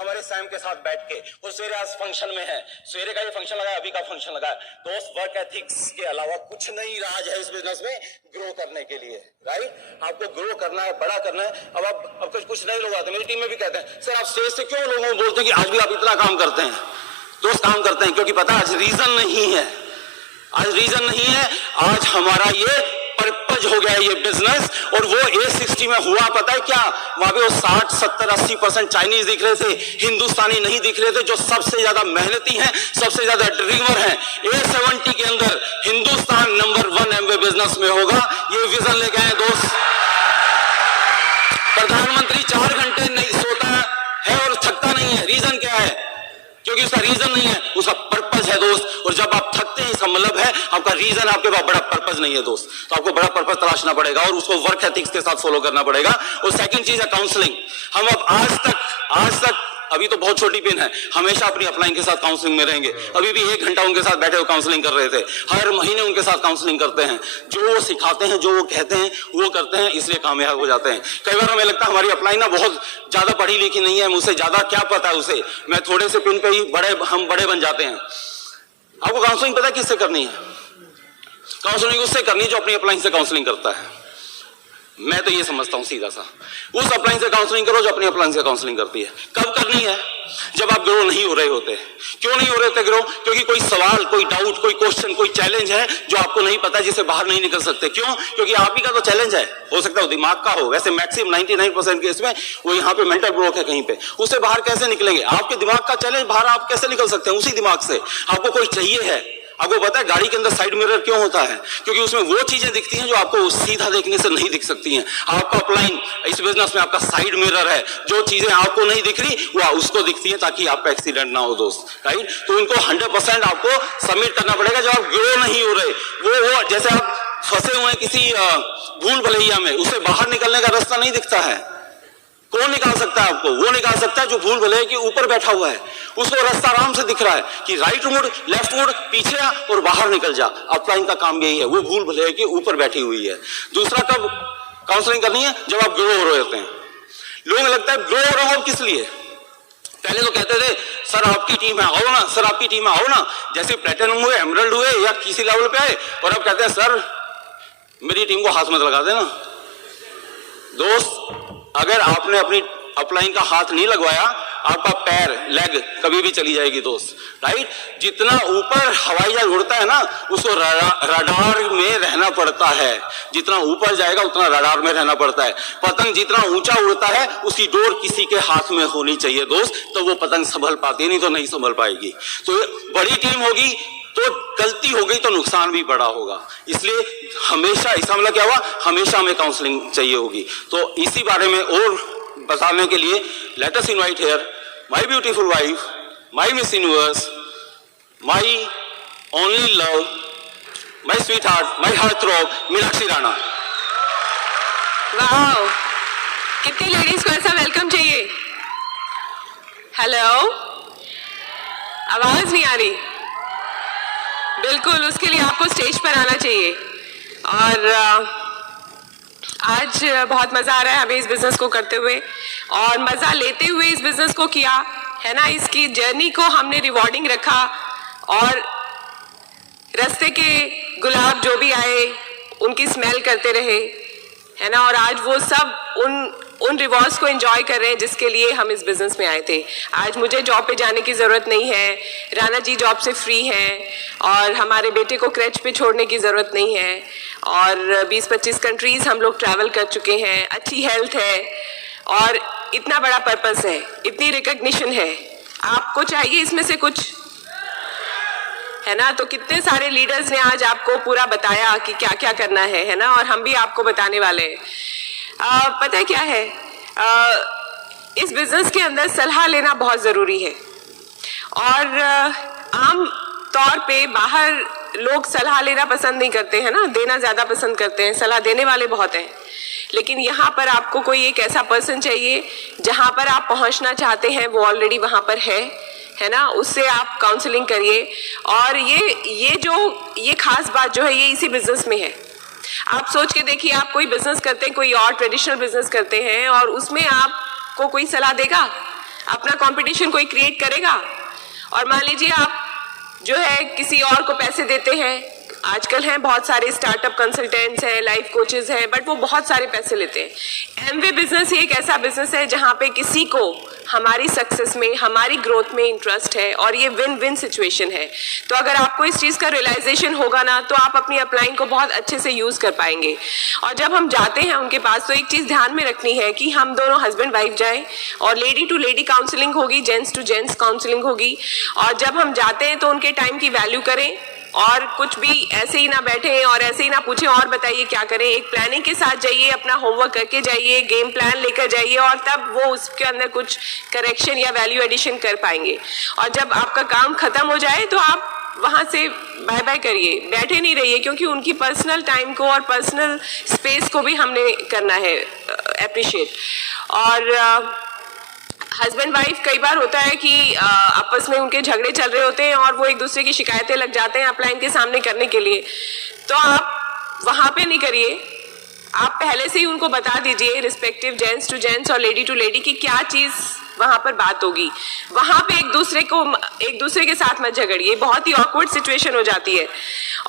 हमारे सैम के साथ बैठ के, और सवेरे आज फंक्शन में है, सवेरे का ये फंक्शन लगा, अभी का फंक्शन लगा। दोस्त, वर्क एथिक्स के अलावा कुछ नहीं राज है इस बिजनेस में ग्रो करने के लिए, राइट? आपको ग्रो करना है, बड़ा करना है। अब कुछ नए लोग आते हैं, मेरी टीम में भी कहते हैं, सर आप स्टेज से क्यों लोगों को बोलते हैं कि आज भी आप इतना काम करते हैं? दोस्त, काम करते हैं क्योंकि पता आज रीजन नहीं है, आज रीजन नहीं है, आज हमारा ये पर्पज हो गया ये बिजनेस। और वो A60 में हुआ पता है क्या? वहां पे वो 60, 70, 80% चाइनीज दिख रहे थे, हिंदुस्तानी नहीं दिख रहे थे, जो सबसे ज्यादा मेहनती हैं, सबसे ज्यादा ड्रीमर हैं। A70 के अंदर हिंदुस्तान नंबर 1 एमवे बिजनेस में होगा, ये विजन लेके आए दोस्त। प्रधानमंत्री 4 घंटे नहीं सोता है और थकता नहीं है, रीजन क्या है? क्योंकि उसका रीजन नहीं है, उसका पर्पज है दोस्त। और जब आप थकते हैं इसका मतलब है आपका रीजन, आपके पास बड़ा पर्पज नहीं है दोस्त। तो आपको बड़ा पर्पज तलाशना पड़ेगा और उसको वर्क एथिक्स के साथ फॉलो करना पड़ेगा। और सेकंड चीज है काउंसलिंग। हम अब आज तक अभी तो बहुत छोटी पिन है, हमेशा अपनी अपलाइन के साथ काउंसलिंग में रहेंगे। अभी भी 1 घंटा उनके साथ बैठे हुए काउंसलिंग कर रहे थे, हर महीने उनके साथ काउंसलिंग करते हैं। जो वो सिखाते हैं, जो वो कहते हैं वो करते हैं, इसलिए कामयाब हो जाते हैं। कई बार हमें लगता है हमारी अपलाइन ना बहुत ज्यादा पढ़ी लिखी नहीं है, मुझसे ज्यादा क्या पता है उसे, मैं थोड़े से पिन पे ही हम बड़े बन जाते हैं। आपको काउंसलिंग पता है किससे करनी है? काउंसलिंग उससे करनी जो अपनी अपलाइन से काउंसलिंग करता है। मैं तो ये समझता हूं सीधा सा, उस अपलाइन से काउंसलिंग करो जो अपनी अपलाइन से काउंसलिंग करती है। कब करनी है? जब आप ग्रो नहीं हो रहे होते। क्यों नहीं हो रहे होते ग्रो? क्योंकि कोई सवाल, कोई डाउट, कोई क्वेश्चन, कोई चैलेंज है जो आपको नहीं पता, जिसे बाहर नहीं निकल सकते। क्यों? क्योंकि आप ही का तो चैलेंज है। हो सकता है वो दिमाग का हो, वैसे मैक्सिमम 99% केस में वो यहाँ पे मेंटल ब्लॉक है कहीं पे, उससे बाहर कैसे निकलेंगे? आपके दिमाग का चैलेंज बाहर आप कैसे निकल सकते हैं? उसी दिमाग से। आपको कोई चाहिए है। आपको पता है गाड़ी के अंदर साइड मिरर क्यों होता है? क्योंकि उसमें वो चीजें दिखती हैं जो आपको सीधा देखने से नहीं दिख सकती हैं। आपका अपलाइन इस बिजनेस में आपका साइड मिरर है, जो चीजें आपको नहीं दिख रही वो उसको दिखती हैं, ताकि आपका एक्सीडेंट ना हो दोस्त, राइट? तो इनको 100% आपको सबमिट करना पड़ेगा। जब आप ग्रो नहीं हो रहे, वो जैसे आप फंसे हुए किसी भूल भुलैया में, उससे बाहर निकलने का रास्ता नहीं दिखता है। कौन निकाल सकता है आपको? वो निकाल सकता है जो भूल भुलैया के ऊपर बैठा हुआ है, उसको रास्ता आराम से दिख रहा है कि राइट मुड़, लेफ्ट मुड़, पीछे आ और बाहर निकल जा। अपलाइन का काम यही है, वो भूल भुलैया के ऊपर बैठी हुई है। दूसरा, कब काउंसलिंग करनी है? जब आप ग्रो हो रहे होते हैं। लोगों को लगता है ग्रो हो रहे हो किस लिए? पहले तो कहते थे सर आपकी टीम में आओ ना, सर आपकी टीम में आओ ना, जैसे प्लेटिनम हुए, एमरल्ड हुए या किसी लेवल पे आए, और अब कहते हैं सर मेरी टीम को हाथ मत लगा देना। दोस्त, अगर आपने अपनी अपलाइन का हाथ नहीं लगवाया, आपका पैर, लेग कभी भी चली जाएगी दोस्त, राइट? जितना ऊपर हवाई जहाज उड़ता है ना, उसको रडार में रहना पड़ता है। जितना ऊपर जाएगा उतना रडार में रहना पड़ता है। पतंग जितना ऊंचा उड़ता है, उसकी डोर किसी के हाथ में होनी चाहिए दोस्त, तो वो पतंग संभल पाती है, नहीं तो नहीं संभल पाएगी। तो बड़ी टीम होगी तो गलती हो गई तो नुकसान भी बड़ा होगा। इसलिए हमेशा, इसका मतलब क्या हुआ, हमेशा हमें काउंसलिंग चाहिए होगी। तो इसी बारे में और बताने के लिए let us invite here my beautiful wife, my miss universe, my only love, my sweet heart, my heart throb, Meenakshi Rana. Wow, कितनी लेडीज को ऐसा वेलकम चाहिए? हेलो, आवाज नहीं आ रही? बिल्कुल, उसके लिए आपको स्टेज पर आना चाहिए। और आज बहुत मज़ा आ रहा है हमें इस बिज़नेस को करते हुए, और मज़ा लेते हुए इस बिज़नेस को किया है ना। इसकी जर्नी को हमने रिवॉर्डिंग रखा, और रास्ते के गुलाब जो भी आए उनकी स्मेल करते रहे, है ना। और आज वो सब उन रिवॉर्ड्स को एंजॉय कर रहे हैं जिसके लिए हम इस बिज़नेस में आए थे। आज मुझे जॉब पे जाने की ज़रूरत नहीं है, राणा जी जॉब से फ्री हैं, और हमारे बेटे को क्रैच पे छोड़ने की ज़रूरत नहीं है, और 20-25 कंट्रीज़ हम लोग ट्रैवल कर चुके हैं, अच्छी हेल्थ है, और इतना बड़ा पर्पस है, इतनी रिकग्निशन है। आपको चाहिए इसमें से कुछ, है ना। तो कितने सारे लीडर्स ने आज आपको पूरा बताया कि क्या क्या करना है ना, और हम भी आपको बताने वाले हैं। पता है क्या है, इस बिज़नेस के अंदर सलाह लेना बहुत ज़रूरी है, और आम तौर पे बाहर लोग सलाह लेना पसंद नहीं करते हैं ना, देना ज़्यादा पसंद करते हैं, सलाह देने वाले बहुत हैं। लेकिन यहाँ पर आपको कोई एक ऐसा पर्सन चाहिए जहाँ पर आप पहुँचना चाहते हैं, वो ऑलरेडी वहाँ पर है ना, उससे आप काउंसलिंग करिए। और ये खास बात जो है ये इसी बिज़नेस में है। आप सोच के देखिए, आप कोई बिज़नेस करते हैं, कोई और ट्रेडिशनल बिज़नेस करते हैं, और उसमें आपको कोई सलाह देगा? अपना कंपटीशन कोई क्रिएट करेगा? और मान लीजिए आप जो है किसी और को पैसे देते हैं, आजकल हैं बहुत सारे स्टार्टअप कंसल्टेंट्स हैं, लाइफ कोचेस हैं, बट वो बहुत सारे पैसे लेते हैं। एमवे बिजनेस ही एक ऐसा बिजनेस है जहाँ पे किसी को हमारी सक्सेस में, हमारी ग्रोथ में इंटरेस्ट है और ये विन विन सिचुएशन है। तो अगर आपको इस चीज़ का रियलाइजेशन होगा ना, तो आप अपनी अपलाइन को बहुत अच्छे से यूज़ कर पाएंगे। और जब हम जाते हैं उनके पास, तो एक चीज़ ध्यान में रखनी है कि हम दोनों हस्बैंड वाइफ जाएं और लेडी टू लेडी काउंसलिंग होगी, जेंट्स टू जेंट्स काउंसलिंग होगी। और जब हम जाते हैं तो उनके टाइम की वैल्यू करें और कुछ भी ऐसे ही ना बैठे और ऐसे ही ना पूछें और बताइए क्या करें। एक प्लानिंग के साथ जाइए, अपना होमवर्क करके जाइए, गेम प्लान लेकर जाइए और तब वो उसके अंदर कुछ करेक्शन या वैल्यू एडिशन कर पाएंगे। और जब आपका काम खत्म हो जाए तो आप वहाँ से बाय बाय करिए, बैठे नहीं रहिए, क्योंकि उनकी पर्सनल टाइम को और पर्सनल स्पेस को भी हमने करना है अप्रिशिएट। और हस्बैंड वाइफ कई बार होता है कि आपस में उनके झगड़े चल रहे होते हैं और वो एक दूसरे की शिकायतें लग जाते हैं अपलाइन के सामने करने के लिए। तो आप वहाँ पे नहीं करिए, आप पहले से ही उनको बता दीजिए, रिस्पेक्टिव जेंट्स टू जेंट्स और लेडी टू लेडी, की क्या चीज़ वहाँ पर बात होगी। वहाँ पे एक दूसरे के साथ मत झगड़िए, बहुत ही ऑकवर्ड सिचुएशन हो जाती है।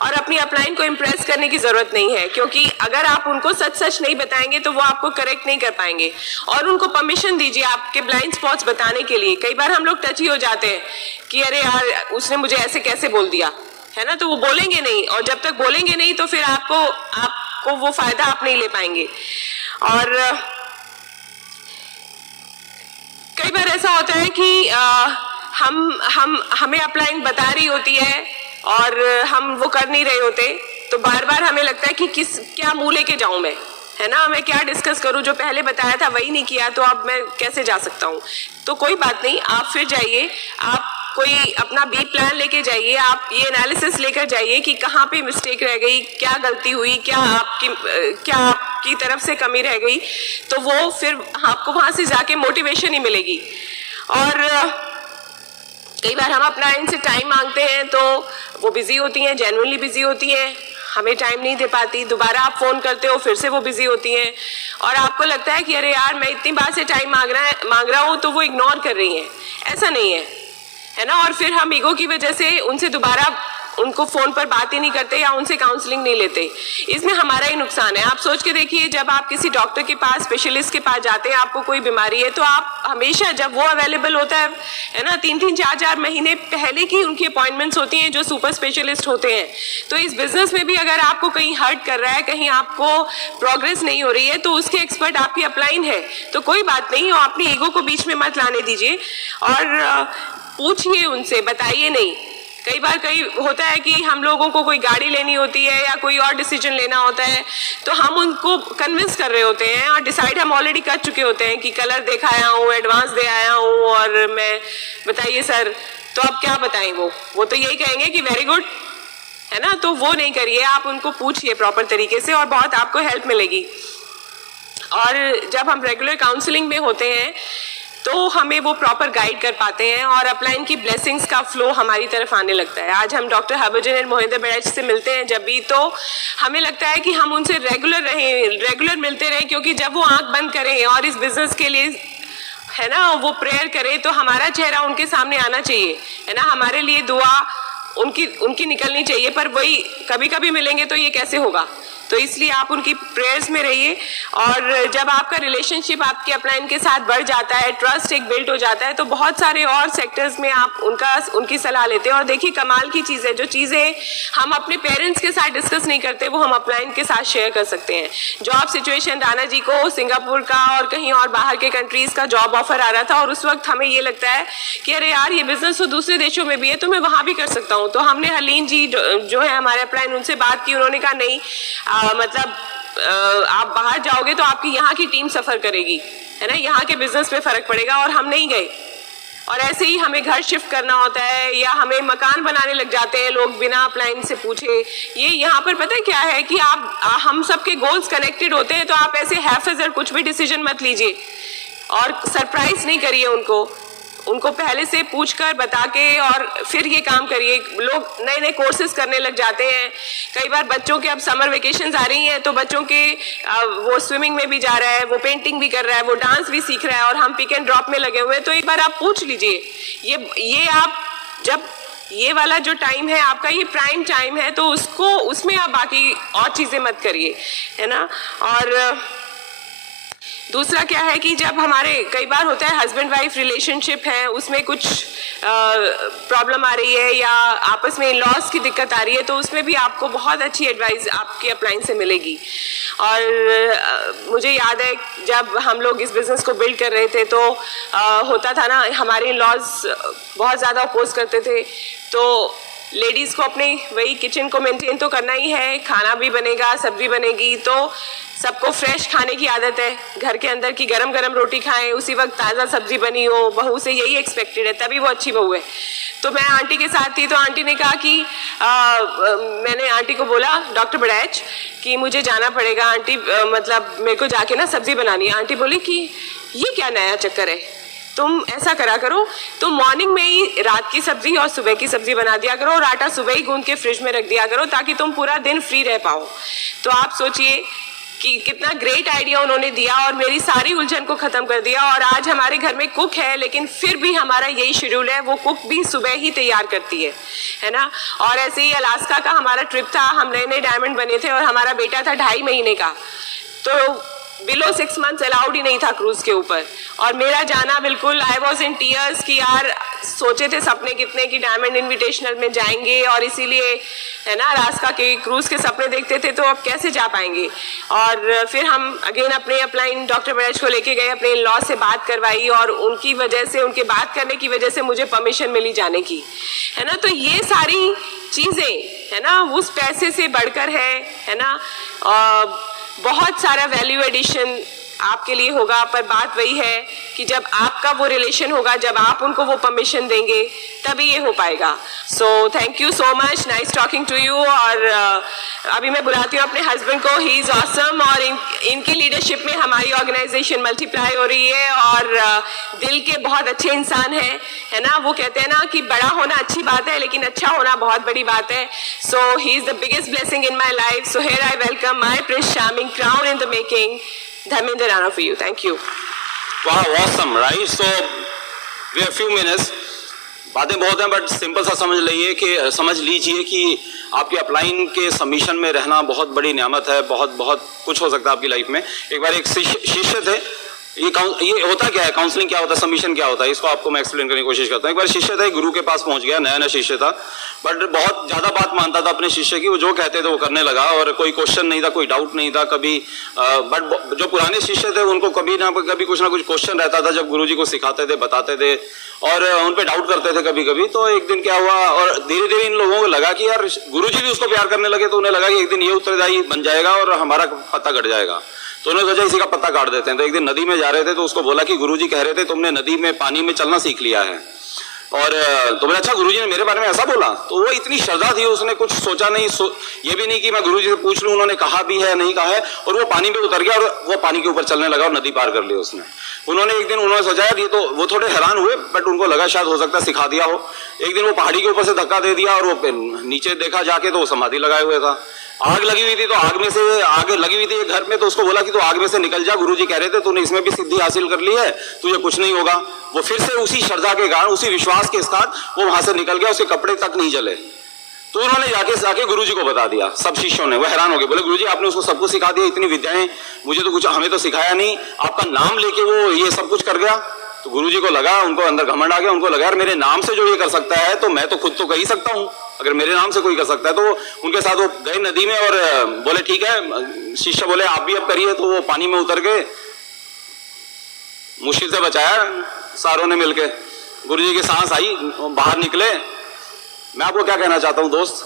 और अपनी अपलाइन को इम्प्रेस करने की ज़रूरत नहीं है, क्योंकि अगर आप उनको सच सच नहीं बताएंगे तो वो आपको करेक्ट नहीं कर पाएंगे। और उनको परमिशन दीजिए आपके ब्लाइंड स्पॉट्स बताने के लिए। कई बार हम लोग टची हो जाते हैं कि अरे यार उसने मुझे ऐसे कैसे बोल दिया, है ना, तो वो बोलेंगे नहीं, और जब तक बोलेंगे नहीं तो फिर आपको वो फायदा आप नहीं ले पाएंगे। और कई बार ऐसा होता है कि हमें अपलाइन बता रही होती है और हम वो कर नहीं रहे होते, तो बार बार हमें लगता है कि क्या मुंह लेके जाऊं मैं, है ना, मैं क्या डिस्कस करूं, जो पहले बताया था वही नहीं किया, तो अब मैं कैसे जा सकता हूं। तो कोई बात नहीं, आप फिर जाइए, आप कोई अपना बी प्लान लेके जाइए, आप ये एनालिसिस लेकर जाइए कि कहाँ पे मिस्टेक रह गई, क्या गलती हुई, क्या आपकी तरफ से कमी रह गई, तो वो फिर आपको वहाँ से जाके मोटिवेशन ही मिलेगी। और कई बार हम अपना इनसे टाइम मांगते हैं तो वो बिजी होती हैं, जेन्युइनली बिजी होती हैं, हमें टाइम नहीं दे पाती। दोबारा आप फोन करते हो, फिर से वो बिजी होती हैं और आपको लगता है कि अरे यार मैं इतनी बार से टाइम मांग रहा हूँ तो वो इग्नोर कर रही हैं। ऐसा नहीं है ना। और फिर हम ईगो की वजह से उनसे दोबारा उनको फोन पर बात ही नहीं करते या उनसे काउंसलिंग नहीं लेते। इसमें हमारा ही नुकसान है। आप सोच के देखिए, जब आप किसी डॉक्टर के पास, स्पेशलिस्ट के पास जाते हैं, आपको कोई बीमारी है, तो आप हमेशा जब वो अवेलेबल होता है ना, 3-3, 4-4 महीने पहले की उनकी अपॉइंटमेंट्स होती हैं जो सुपर स्पेशलिस्ट होते हैं। तो इस बिजनेस में भी अगर आपको कहीं हर्ट कर रहा है, कहीं आपको प्रोग्रेस नहीं हो रही है, तो उसके एक्सपर्ट आपकी अपलाइन है। तो कोई बात नहीं, और अपनी ईगो को बीच में मत लाने दीजिए और पूछिए उनसे, बताइए नहीं। कई बार होता है कि हम लोगों को कोई गाड़ी लेनी होती है या कोई और डिसीजन लेना होता है, तो हम उनको कन्विंस कर रहे होते हैं और डिसाइड हम ऑलरेडी कर चुके होते हैं कि कलर देखा आया हूँ, एडवांस दे आया हूँ और मैं बताइए सर, तो अब क्या बताएं। वो तो यही कहेंगे कि वेरी गुड, है ना। तो वो नहीं करिए, आप उनको पूछिए प्रॉपर तरीके से और बहुत आपको हेल्प मिलेगी। और जब हम रेगुलर काउंसलिंग में होते हैं तो हमें वो प्रॉपर गाइड कर पाते हैं और अपलाइन की ब्लेसिंग्स का फ्लो हमारी तरफ आने लगता है। आज हम doctor Harbhajan and Mohinder barrage से मिलते हैं जब भी, तो हमें लगता है कि हम उनसे रेगुलर मिलते रहें, क्योंकि जब वो आंख बंद करें और इस बिजनेस के लिए, है ना, वो प्रेयर करें, तो हमारा चेहरा उनके सामने आना चाहिए, है ना, हमारे लिए दुआ उनकी निकलनी चाहिए। पर वही कभी कभी मिलेंगे तो ये कैसे होगा। तो इसलिए आप उनकी प्रेयर्स में रहिए। और जब आपका रिलेशनशिप आपके अपलाइन के साथ बढ़ जाता है, ट्रस्ट एक बिल्ड हो जाता है, तो बहुत सारे और सेक्टर्स में आप उनकी सलाह लेते हैं। और देखिए कमाल की चीज़ है, जो चीज़ें हम अपने पेरेंट्स के साथ डिस्कस नहीं करते वो हम अपलाइन के साथ शेयर कर सकते हैं। जॉब सिचुएशन, राणा जी को सिंगापुर का और कहीं और बाहर के कंट्रीज़ का जॉब ऑफर आ रहा था और उस वक्त हमें ये लगता है कि अरे यार ये बिजनेस तो दूसरे देशों में भी है, तो मैं वहाँ भी कर सकता हूँ। तो हमने हलीन जी जो है हमारे अपलाइन, उनसे बात की। उन्होंने कहा नहीं, मतलब आप बाहर जाओगे तो आपकी यहाँ की टीम सफ़र करेगी, है ना, यहाँ के बिजनेस में फ़र्क पड़ेगा। और हम नहीं गए। और ऐसे ही हमें घर शिफ्ट करना होता है या हमें मकान बनाने लग जाते हैं लोग बिना अपलाइन से पूछे। ये यहाँ पर पता है क्या है कि हम सबके गोल्स कनेक्टेड होते हैं, तो आप ऐसे हैफजर कुछ भी डिसीजन मत लीजिए और सरप्राइज नहीं करिए उनको। उनको पहले से पूछ कर बता के और फिर ये काम करिए। लोग नए नए कोर्सेज करने लग जाते हैं। कई बार बच्चों के अब समर वेकेशंस आ रही हैं तो बच्चों के वो स्विमिंग में भी जा रहा है, वो पेंटिंग भी कर रहा है, वो डांस भी सीख रहा है और हम पिक एंड ड्रॉप में लगे हुए हैं। तो एक बार आप पूछ लीजिए, ये आप जब ये वाला जो टाइम है आपका, ये प्राइम टाइम है, तो उसमें आप बाकी और चीज़ें मत करिए, है ना। और दूसरा क्या है कि जब हमारे कई बार होता है हस्बैंड वाइफ रिलेशनशिप है, उसमें कुछ प्रॉब्लम आ रही है या आपस में लॉस की दिक्कत आ रही है, तो उसमें भी आपको बहुत अच्छी एडवाइस आपकी अपलाइन से मिलेगी। और मुझे याद है जब हम लोग इस बिज़नेस को बिल्ड कर रहे थे तो होता था ना, हमारे लॉज बहुत ज़्यादा अपोज करते थे। तो लेडीज़ को अपने वही किचन को मेंटेन तो करना ही है, खाना भी बनेगा, सब्जी बनेगी, तो सबको फ्रेश खाने की आदत है, घर के अंदर की गरम गरम रोटी खाएं, उसी वक्त ताज़ा सब्जी बनी हो। बहू से यही एक्सपेक्टेड है, तभी वो अच्छी बहू है। तो मैं आंटी के साथ थी तो आंटी ने कहा कि मैंने आंटी को बोला, डॉक्टर बड़ैच, कि मुझे जाना पड़ेगा आंटी, मतलब मेरे को जाके ना सब्जी बनानी है। आंटी बोली कि ये क्या नया चक्कर है, तुम ऐसा करा करो, तुम मॉर्निंग में ही रात की सब्जी और सुबह की सब्जी बना दिया करो और आटा सुबह ही गूंद के फ्रिज में रख दिया करो ताकि तुम पूरा दिन फ्री रह पाओ। तो आप सोचिए कि कितना ग्रेट आइडिया उन्होंने दिया और मेरी सारी उलझन को ख़त्म कर दिया। और आज हमारे घर में कुक है, लेकिन फिर भी हमारा यही शेड्यूल है, वो कुक भी सुबह ही तैयार करती है ना। और ऐसे ही अलास्का का हमारा ट्रिप था, हम नए नए डायमंड बने थे और हमारा बेटा था 2.5 महीने का, तो बिलो 6 मंथ्स अलाउड ही नहीं था क्रूज के ऊपर। और मेरा जाना बिल्कुल, आई वॉज इन टीयर्स कि यार सोचे थे सपने कितने कि डायमंड इनविटेशनल में जाएंगे, और इसीलिए है ना अलास्का के क्रूज के सपने देखते थे, तो अब कैसे जा पाएंगे। और फिर हम अगेन अपने अपलाइन डॉक्टर बड़ैच को लेके गए, अपने लॉ से बात करवाई और उनकी वजह से, उनके बात करने की वजह से मुझे परमिशन मिली जाने की, है ना। तो ये सारी चीज़ें है ना उस पैसे से बढ़कर है ना। बहुत सारा वैल्यू एडिशन आपके लिए होगा, पर बात वही है कि जब आपका वो रिलेशन होगा, जब आप उनको वो परमिशन देंगे, तभी ये हो पाएगा। So thank you so much, nice talking to you. और अभी मैं बुलाती हूँ अपने हस्बैंड को, ही इज़ ऑसम, और इनकी लीडरशिप में हमारी ऑर्गेनाइजेशन मल्टीप्लाई हो रही है और दिल के बहुत अच्छे इंसान हैं, है ना। वो कहते हैं ना कि बड़ा होना अच्छी बात है, लेकिन अच्छा होना बहुत बड़ी बात है। So he is the biggest blessing in my life. So here I welcome my prince charming crown in the making, Dharmendra Rana for you. Thank you. Wow, awesome, right? So we have few minutes. बातें बहुत हैं, but simple सा समझ लीजिए कि आपके upline के submission में रहना बहुत बड़ी नेमत है। बहुत कुछ हो सकता है आपकी लाइफ में। एक बार एक शिष्य थे, ये होता क्या है, काउंसलिंग क्या होता है, सबमिशन क्या होता है, इसको आपको मैं एक्सप्लेन करने की कोशिश करता हूँ। एक बार शिष्य था, गुरु के पास पहुंच गया, नया शिष्य था, बट बहुत ज़्यादा बात मानता था अपने शिष्य की, वो जो कहते थे वो करने लगा और कोई क्वेश्चन नहीं था, कोई डाउट नहीं था कभी। बट जो पुराने शिष्य थे उनको कभी कुछ ना कुछ क्वेश्चन रहता था जब गुरुजी को सिखाते थे, बताते थे और उन पे डाउट करते थे कभी कभी। तो एक दिन क्या हुआ, और धीरे धीरे इन लोगों को लगा कि यार गुरुजी भी उसको प्यार करने लगे, तो उन्हें लगा कि एक दिन ये उत्तरदायी बन जाएगा और हमारा पत्ता कट जाएगा। तो उन्होंने सोचा इसी का पत्ता काट देते हैं। तो एक दिन नदी में जा रहे थे तो उसको बोला कि गुरुजी कह रहे थे तुमने नदी में पानी में चलना सीख लिया है। और तो बोला अच्छा गुरुजी ने मेरे बारे में ऐसा बोला। तो वो इतनी श्रद्धा थी, उसने कुछ सोचा नहीं, ये भी नहीं कि मैं गुरुजी से पूछ लूं उन्होंने कहा भी है नहीं कहा है, और वो पानी में उतर गया और वो पानी के ऊपर चलने लगा और नदी पार कर ली उसने। एक दिन उन्होंने सोचा यार ये तो, वो थोड़े हैरान हुए, बट उनको लगा शायद हो सकता है सिखा दिया हो। एक दिन वो पहाड़ी के ऊपर से धक्का दे दिया और वो नीचे देखा जाके तो वो समाधि लगाए हुए था। आग लगी हुई थी, तो आग लगी हुई थी घर में, तो उसको बोला कि तू आग में से निकल जा, गुरुजी कह रहे थे तूने इसमें भी सिद्धि हासिल कर ली है, तुझे कुछ नहीं होगा। वो फिर से उसी श्रद्धा के कारण, उसी विश्वास के साथ वो वहां से निकल गया, उसके कपड़े तक नहीं जले। तो उन्होंने जाके गुरुजी को बता दिया, सब शिष्यों ने। वो हैरान हो गए, बोले गुरुजी आपने उसको सब कुछ सिखा दिया, इतनी विद्याएं, मुझे तो कुछ, हमें तो सिखाया नहीं, आपका नाम लेके वो ये सब कुछ कर गया। तो गुरुजी को लगा, उनको अंदर घमंड आ गया, उनको लगा यार मेरे नाम से जो ये कर सकता है तो मैं तो खुद तो कर ही सकता हूँ, अगर मेरे नाम से कोई कर सकता है। तो उनके साथ वो गए नदी में और बोले ठीक है, शिष्य बोले आप भी अब करिए। तो वो पानी में उतर गए, मुश्किल से बचाया सारों ने मिलके। गुरुजी की सांस आई, बाहर निकले। मैं आपको क्या कहना चाहता हूँ दोस्त,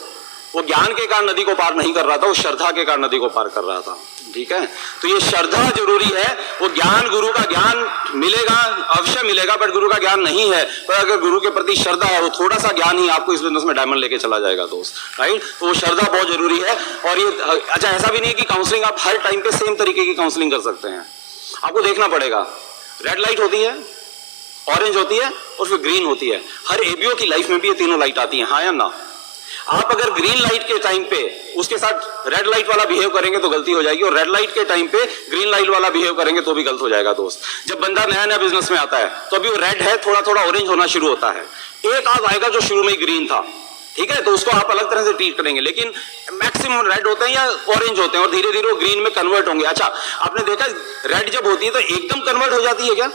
वो ज्ञान के कारण नदी को पार नहीं कर रहा था, वो श्रद्धा के कारण नदी को पार कर रहा था। ठीक है, तो ये श्रद्धा जरूरी है। वो ज्ञान, गुरु का ज्ञान मिलेगा, अवश्य मिलेगा, बट गुरु का ज्ञान नहीं है। पर अगर गुरु के प्रति श्रद्धा है, वो थोड़ा सा ज्ञान ही आपको इस बिजनेस में डायमंड लेके चला जाएगा दोस्त, राइट। तो वो श्रद्धा बहुत जरूरी है। और ये अच्छा, ऐसा भी नहीं है कि काउंसलिंग आप हर टाइम पे सेम तरीके की काउंसलिंग कर सकते हैं। आपको देखना पड़ेगा, रेड लाइट होती है, ऑरेंज होती है और फिर ग्रीन होती है। हर एबीओ की लाइफ में भी ये तीनों लाइट आती हैं, हाँ या ना? आप अगर ग्रीन लाइट के टाइम पे उसके साथ रेड लाइट वाला बिहेव करेंगे तो गलती हो जाएगी, और रेड लाइट के टाइम पे ग्रीन लाइट वाला बिहेव करेंगे तो भी गलत हो जाएगा दोस्त। जब बंदा नया नया बिजनेस में आता है तो अभी वो रेड है, थोड़ा थोड़ा ऑरेंज होना शुरू होता है। एक आध आएगा जो शुरू में ही ग्रीन था, ठीक है, तो उसको आप अलग तरह से ट्रीट करेंगे, लेकिन मैक्सिमम रेड होते हैं या ऑरेंज होते हैं और धीरे धीरे वो ग्रीन में कन्वर्ट होंगे। अच्छा, आपने देखा रेड जब होती है तो एकदम कन्वर्ट हो जाती है क्या?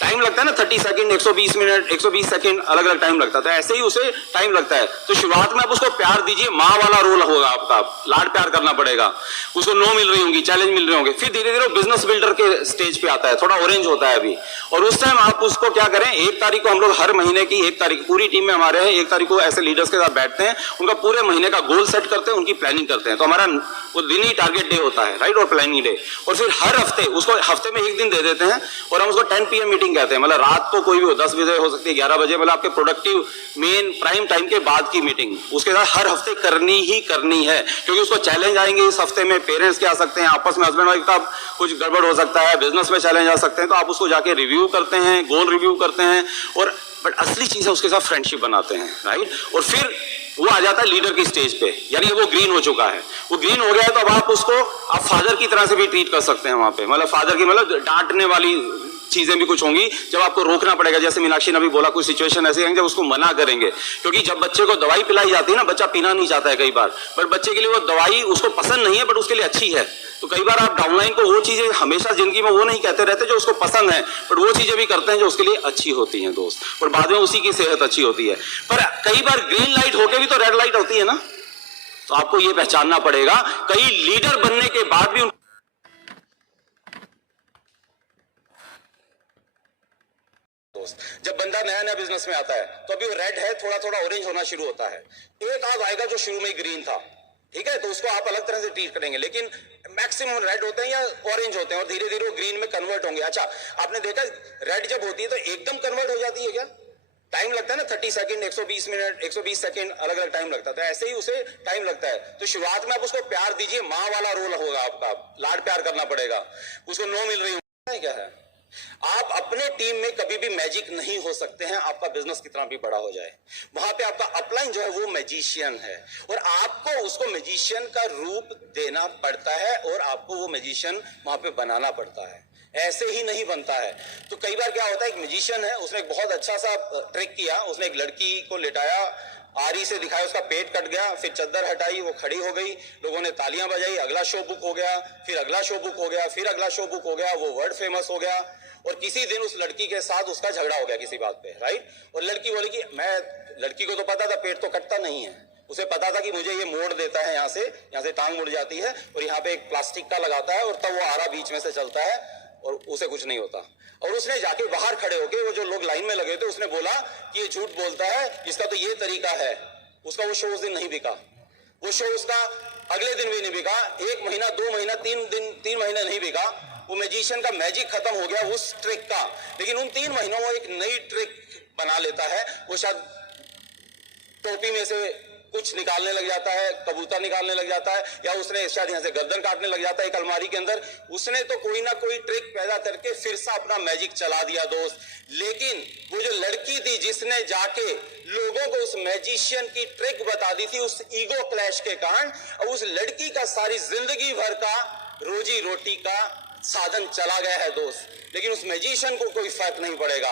टाइम लगता है ना, 30 सेकंड, 120 मिनट, 120 सेकंड, अलग अलग टाइम लगता है। ऐसे ही उसे टाइम लगता है। तो शुरुआत में आप उसको प्यार दीजिए, माँ वाला रोल होगा आपका, लाड प्यार करना पड़ेगा, उसको नो मिल रही होंगी, चैलेंज मिल रहे होंगे। फिर धीरे धीरे बिजनेस बिल्डर के स्टेज पे आता है, थोड़ा ऑरेंज होता है अभी, और उस टाइम आप उसको क्या करें, 1 तारीख को हम लोग हर महीने की 1 तारीख पूरी टीम में हमारे हैं, 1 तारीख को ऐसे लीडर्स के साथ बैठते हैं, उनका पूरे महीने का गोल सेट करते हैं, उनकी प्लानिंग करते हैं। तो हमारा वो दिन ही टारगेट डे होता है, राइट, और प्लानिंग डे। और फिर हर हफ्ते उसको हफ्ते में 1 दिन दे देते हैं, और हम उसको 10 PM मीटिंग कहते हैं। मतलब रात को कोई भी हो, 10 बजे हो सकती है, 11 बजे, मतलब आपके प्रोडक्टिव मेन प्राइम टाइम के बाद की मीटिंग उसके साथ हर हफ्ते करनी ही करनी है, क्योंकि उसको चैलेंज आएंगे इस हफ्ते में। पेरेंट्स के आ सकते हैं, आपस में हस्बैंड वाइफ का कुछ गड़बड़ हो सकता है, बिजनेस में चैलेंज आ सकते हैं, तो आप उसको जाके रिव्यू करते हैं, गोल रिव्यू करते हैं, और बट असली चीज है उसके साथ फ्रेंडशिप बनाते हैं, राइट। और फिर वो आ जाता है लीडर की स्टेज पे, यानी वो ग्रीन हो चुका है, वो ग्रीन हो गया है, तो अब आप उसको आप फादर की तरह से भी ट्रीट कर सकते हैं वहां पे। मतलब फादर की, मतलब डांटने वाली चीजें भी कुछ होंगी जब आपको रोकना पड़ेगा, जैसे मीनाक्षी ने अभी बोला, कुछ सिचुएशन ऐसे हैं जब उसको मना करेंगे, क्योंकि जब बच्चे को दवाई पिलाई जाती है ना, बच्चा पीना नहीं चाहता है कई बार, बट बच्चे के लिए वो दवाई उसको पसंद नहीं है, बट उसके लिए अच्छी है। तो कई बार आप डाउनलाइन को वो चीजें हमेशा जिंदगी में वो नहीं कहते रहते जो उसको पसंद है, बट वो चीजें भी करते हैं जो उसके लिए अच्छी होती हैं दोस्त, और बाद में उसी की सेहत अच्छी होती है। पर कई बार ग्रीन लाइट होके भी तो रेड लाइट होती है ना, तो आपको ये पहचानना पड़ेगा। कई लीडर बनने के बाद भी जब बंदा नया नया बिजनेस में आता है तो अभी वो रेड है, थोड़ा थोड़ा ऑरेंज होना शुरू होता है। एक आध आएगा जो शुरू में ग्रीन था, ठीक है, तो उसको आप अलग तरह से ट्रीट करेंगे, लेकिन मैक्सिमम रेड होते हैं या ऑरेंज होते हैं और धीरे धीरे वो ग्रीन में कन्वर्ट होंगे। अच्छा, आपने देखा रेड जब होती है तो एकदम कन्वर्ट हो जाती है क्या? टाइम लगता है ना, 30 सेकंड, 120 मिनट, 120 सेकंड, अलग अलग टाइम लगता है। तो ऐसे ही उसे टाइम लगता है। तो शुरुआत में आप उसको प्यार दीजिए, माँ वाला रोल होगा आपका, लाड प्यार करना पड़ेगा, उसको नो मिल रही होगी, क्या है। आप अपने टीम में कभी भी मैजिक नहीं हो सकते हैं, आपका बिजनेस कितना भी बड़ा हो जाए। वहां पे आपका अपलाइन जो है वो मैजिशियन है, और आपको उसको मैजिशियन का रूप देना पड़ता है, और आपको वो मैजिशियन वहां पे बनाना पड़ता है, ऐसे ही नहीं बनता है। तो कई बार क्या होता है, एक मैजिशियन है, उसने एक बहुत अच्छा सा ट्रिक किया, उसने एक लड़की को लिटाया, आरी से दिखाया, उसका पेट कट गया, फिर चद्दर हटाई, वो खड़ी हो गई, लोगों ने तालियां बजाई, अगला शो बुक हो गया, फिर अगला शो बुक हो गया, फिर अगला शो बुक हो गया, वो वर्ड फेमस हो गया। और किसी दिन उस लड़की के साथ उसका झगड़ा हो गया किसी बात पे, राइट। और लड़की बोली कि लड़की को तो पता था पेट तो कटता नहीं है, उसे पता था कि मुझे ये मोड़ देता है, यहाँ से टांग मुड़ जाती है, और यहाँ पे एक प्लास्टिक का लगाता है, और तब वो आरा बीच में से चलता है और उसे कुछ नहीं होता। और उसने जाके बाहर खड़े होके, वो जो लोग लाइन में लगे थे, उसने बोला कि ये झूठ बोलता है, इसका तो ये तरीका है। उसका वो शो उस दिन नहीं बिका, वो शो उसका अगले दिन भी नहीं बिका, 1 महीना, 2 महीना, 3 महीने नहीं बिका। वो मैजिशियन का मैजिक खत्म हो गया उस ट्रिक का। लेकिन उन 3 महीनों में एक नई ट्रिक बना लेता है। वो शायद टोपी में से कुछ निकालने लग जाता है, कबूतर निकालने लग जाता है, या उसने शायद यहाँ से गर्दन काटने लग जाता है एक अलमारी के अंदर। उसने तो कोई ना कोई ट्रिक पैदा करके फिर से अपना मैजिक चला दिया दोस्त। लेकिन वो जो लड़की थी जिसने जाके लोगों को उस मैजिशियन की ट्रिक बता दी थी, उस ईगो क्लैश के कारण अब उस लड़की का सारी जिंदगी भर का रोजी रोटी का साधन चला गया है दोस्त। लेकिन उस मैजिशियन को कोई फर्क नहीं पड़ेगा।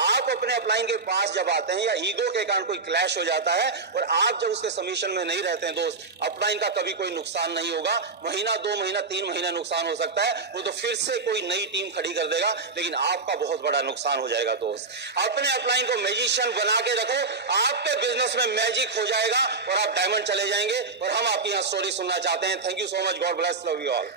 आप अपने अपलाइन के पास जब आते हैं या ईगो के कारण कोई क्लैश हो जाता है और आप जब उसके सबमिशन में नहीं रहते हैं दोस्त, अपलाइन का कभी कोई नुकसान नहीं होगा। महीना, 2 महीना, 3 महीना नुकसान हो सकता है, वो तो फिर से कोई नई टीम खड़ी कर देगा, लेकिन आपका बहुत बड़ा नुकसान हो जाएगा दोस्त। अपने अपलाइन को मैजिशियन बना के रखो, आपके बिजनेस में मैजिक हो जाएगा और आप डायमंड चले जाएंगे। और हम आपकी यहाँ स्टोरी सुनना चाहते हैं। Thank you so much, God bless, love you all.